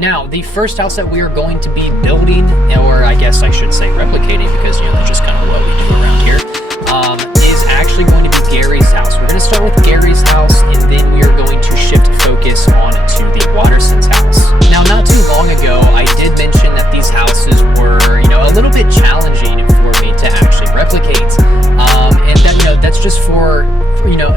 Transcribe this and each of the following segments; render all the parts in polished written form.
Now, the first house that we are going to be building, or I guess I should say replicating, because that's just kind of what we do around here, is actually going to be Gary's house. We're going to start with Gary's house, and then we are going to shift focus on to the Watterson's house. Now, not too long ago, I did mention that these houses were, a little bit challenging for me to actually replicate, and that, that's just for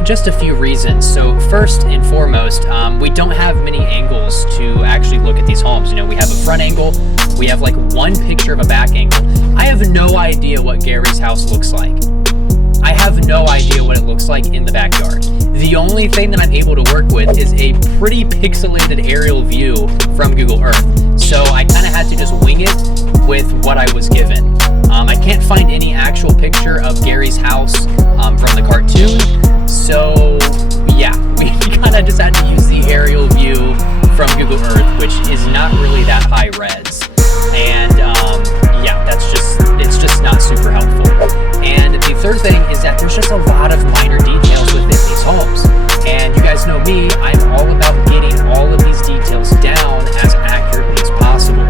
just a few reasons. So first and foremost, we don't have many angles to actually look at these homes. We have a front angle, we have like one picture of a back angle. I have no idea what Gary's house looks like. I have no idea what it looks like in the backyard. The only thing that I'm able to work with is a pretty pixelated aerial view from Google Earth. So I kind of had to just wing it with what I was given. I can't find any actual picture of Gary's house from the cartoon. So yeah, we kind of just had to use the aerial view from Google Earth, which is not really that high res. And yeah, it's just not super helpful. And the third thing is that there's just a lot of minor details within these homes. And you guys know me, I'm all about getting all of these details down as accurately as possible.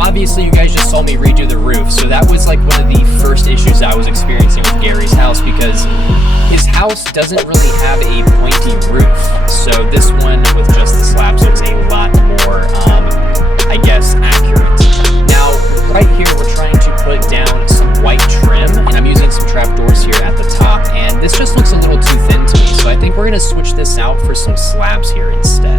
Obviously, you guys just saw me redo the roof, so that was like one of the first issues I was experiencing with Gary's house, because his house doesn't really have a pointy roof. So this one with just the slabs looks a lot more, I guess, accurate. Now, right here, we're trying to put down some white trim, and I'm using some trapdoors here at the top, and this just looks a little too thin to me, so I think we're going to switch this out for some slabs here instead.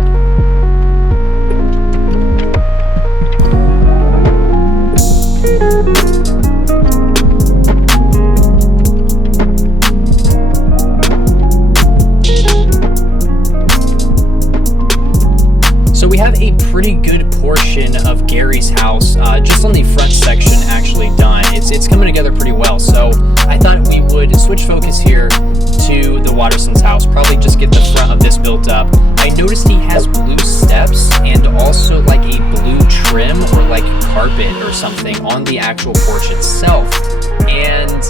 So we have a pretty good portion of Gary's house just on the front section actually done. It's coming together pretty well. So I thought we would switch focus here to the Watterson's house, probably just get the front of this built up. I noticed he has blue steps and also like a blue trim or like carpet or something on the actual porch itself. And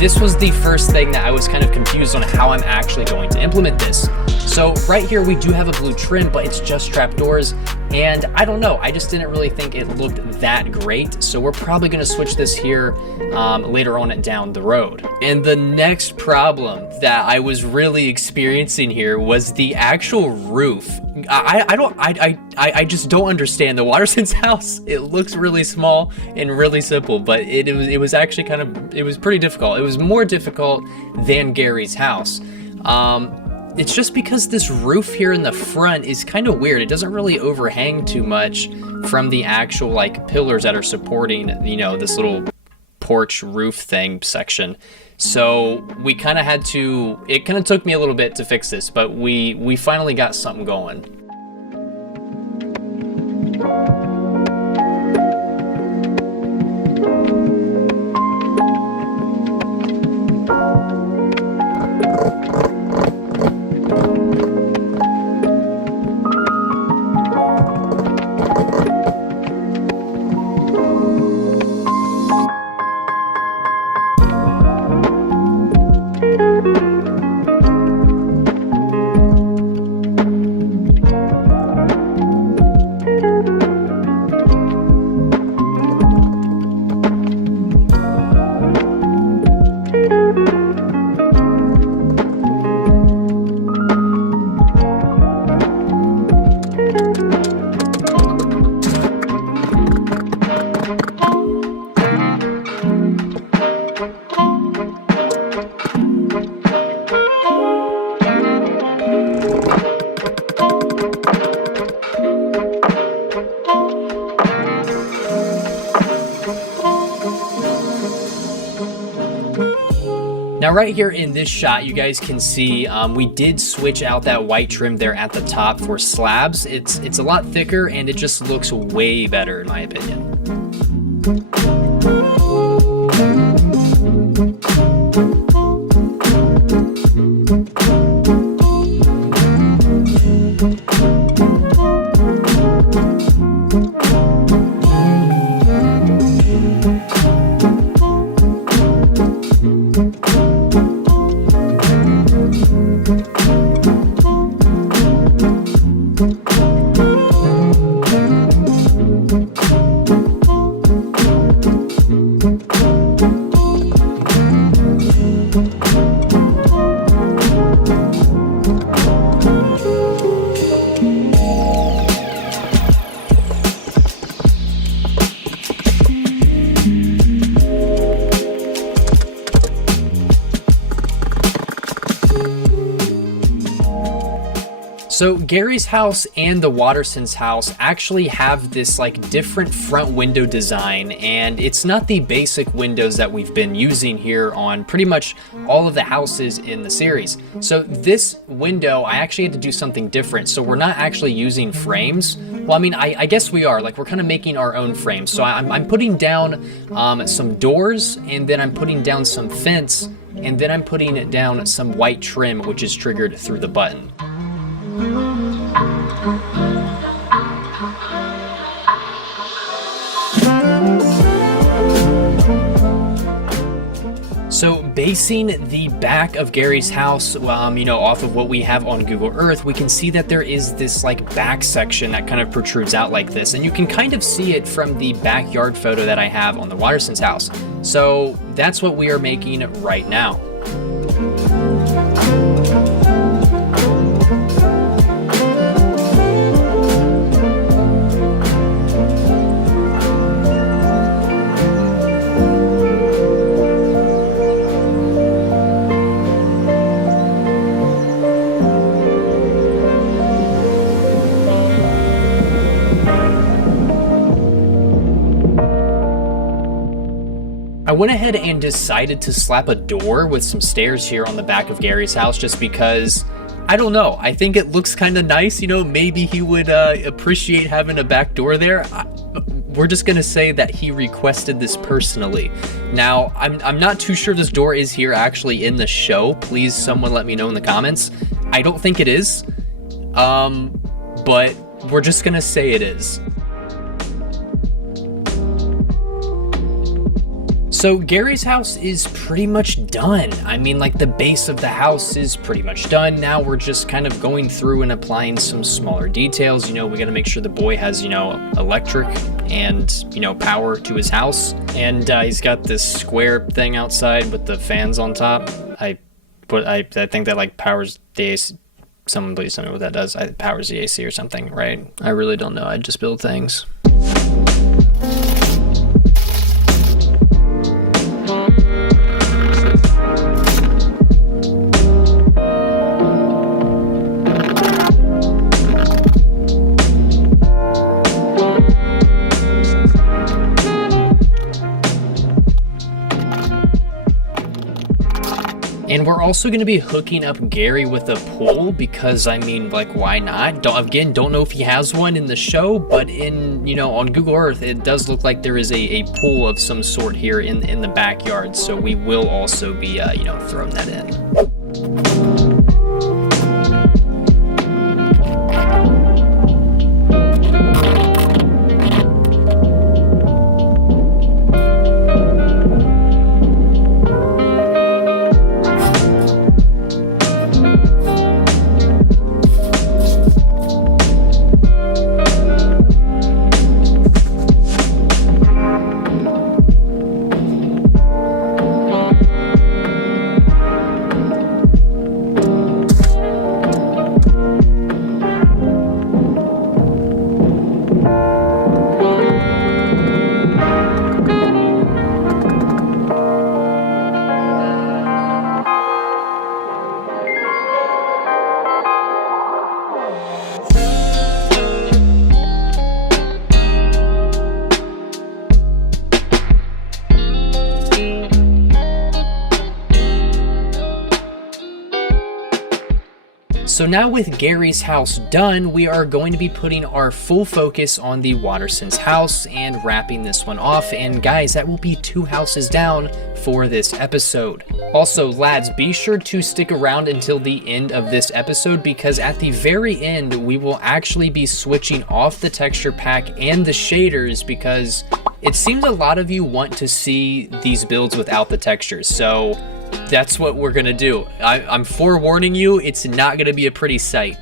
this was the first thing that I was kind of confused on how I'm actually going to implement this. So right here we do have a blue trim, but it's just trapdoors, and I don't know, I just didn't really think it looked that great, so we're probably going to switch this here later on down the road. And the next problem that I was really experiencing here was the actual roof. I just don't understand the Watterson's house. It looks really small and really simple, but it was actually it was pretty difficult. It was more difficult than Gary's house. It's just because this roof here in the front is kind of weird. It doesn't really overhang too much from the actual like pillars that are supporting, this little porch roof thing section. So we kind of had to, it kind of took me a little bit to fix this, but we finally got something going. Now right here in this shot, you guys can see we did switch out that white trim there at the top for slabs. It's a lot thicker and it just looks way better in my opinion. So Gary's house and the Watterson's house actually have this like different front window design, and it's not the basic windows that we've been using here on pretty much all of the houses in the series. So this window, I actually had to do something different. So we're not actually using frames. Well, I mean, I guess we are, like we're kind of making our own frames. So I'm putting down some doors, and then I'm putting down some fence, and then I'm putting down some white trim, which is triggered through the button. So basing the back of Gary's house, off of what we have on Google Earth, we can see that there is this like back section that kind of protrudes out like this. And you can kind of see it from the backyard photo that I have on the Watterson's house. So that's what we are making right now. I went ahead and decided to slap a door with some stairs here on the back of Gary's house just because, I don't know, I think it looks kind of nice, maybe he would appreciate having a back door there. We're just gonna say that he requested this personally. Now, I'm not too sure this door is here actually in the show. Please, someone let me know in the comments. I don't think it is, but we're just gonna say it is. So Gary's house is pretty much done. I mean, like the base of the house is pretty much done. Now we're just kind of going through and applying some smaller details. We gotta make sure the boy has, electric and, power to his house. And he's got this square thing outside with the fans on top. I think that like powers the AC. Someone please tell me what that does. It powers the AC or something, right? I really don't know. I just build things. And we're also going to be hooking up Gary with a pool because, I mean, like, why not? Don't know if he has one in the show, but on Google Earth, it does look like there is a pool of some sort here in the backyard. So we will also be, throwing that in. So now with Gary's house done, we are going to be putting our full focus on the Watterson's house and wrapping this one off. And guys, that will be 2 houses down for this episode. Also, lads, be sure to stick around until the end of this episode because at the very end, we will actually be switching off the texture pack and the shaders because it seems a lot of you want to see these builds without the textures. So that's what we're gonna do. I'm forewarning you, it's not gonna be a pretty sight.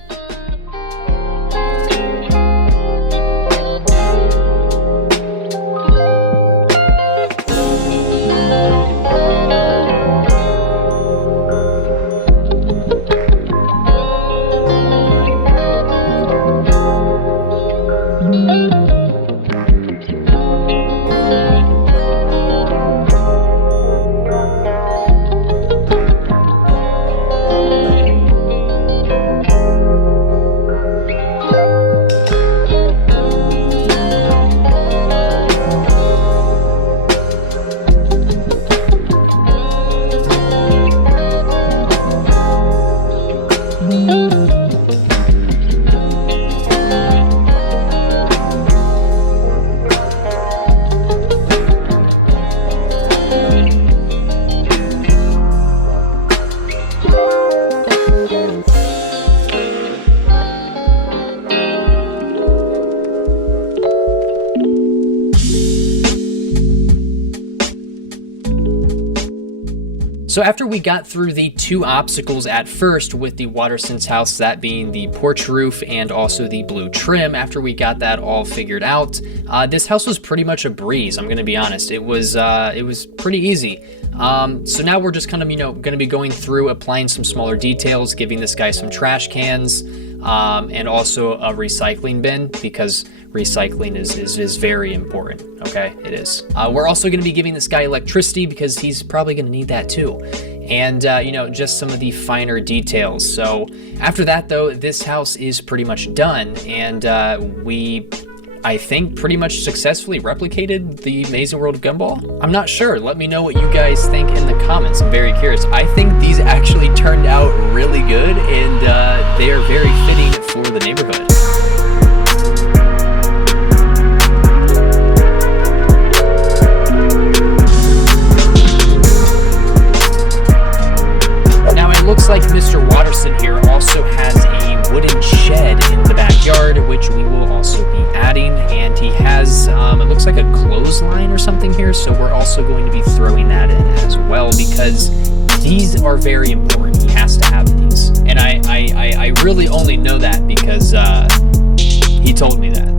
So after we got through the 2 obstacles at first with the Watterson's house, that being the porch roof and also the blue trim, after we got that all figured out, this house was pretty much a breeze, I'm gonna be honest. It was pretty easy. So now we're just kind of, gonna be going through, applying some smaller details, giving this guy some trash cans, and also a recycling bin because recycling is very important, okay? It is. We're also gonna be giving this guy electricity because he's probably gonna need that too. And, just some of the finer details. So after that though, this house is pretty much done and I think pretty much successfully replicated the Amazing World of Gumball. I'm not sure. Let me know what you guys think in the comments. I'm very curious. I think these actually turned out really good and they are very fitting for the neighborhood. Now it looks like Mr. Watterson here also has a wooden shed in the backyard, which we will also be adding, and he has it looks like a clothesline or something here, so we're also going to be throwing that in as well because these are very important. He has to have these, and I really only know that because he told me that.